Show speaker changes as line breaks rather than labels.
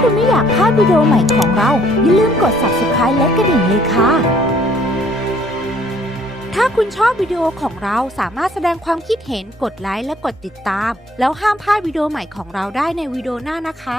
คุณไม่อยากพลาดวิดีโอใหม่ของเรา อย่าลืมกด subscribe และกระดิ่งเลยค่ะ ถ้าคุณชอบวิดีโอของเราสามารถแสดงความคิดเห็นกดไลค์และกดติดตาม แล้วห้ามพลาดวิดีโอใหม่ของเราได้ในวิดีโอหน้านะคะ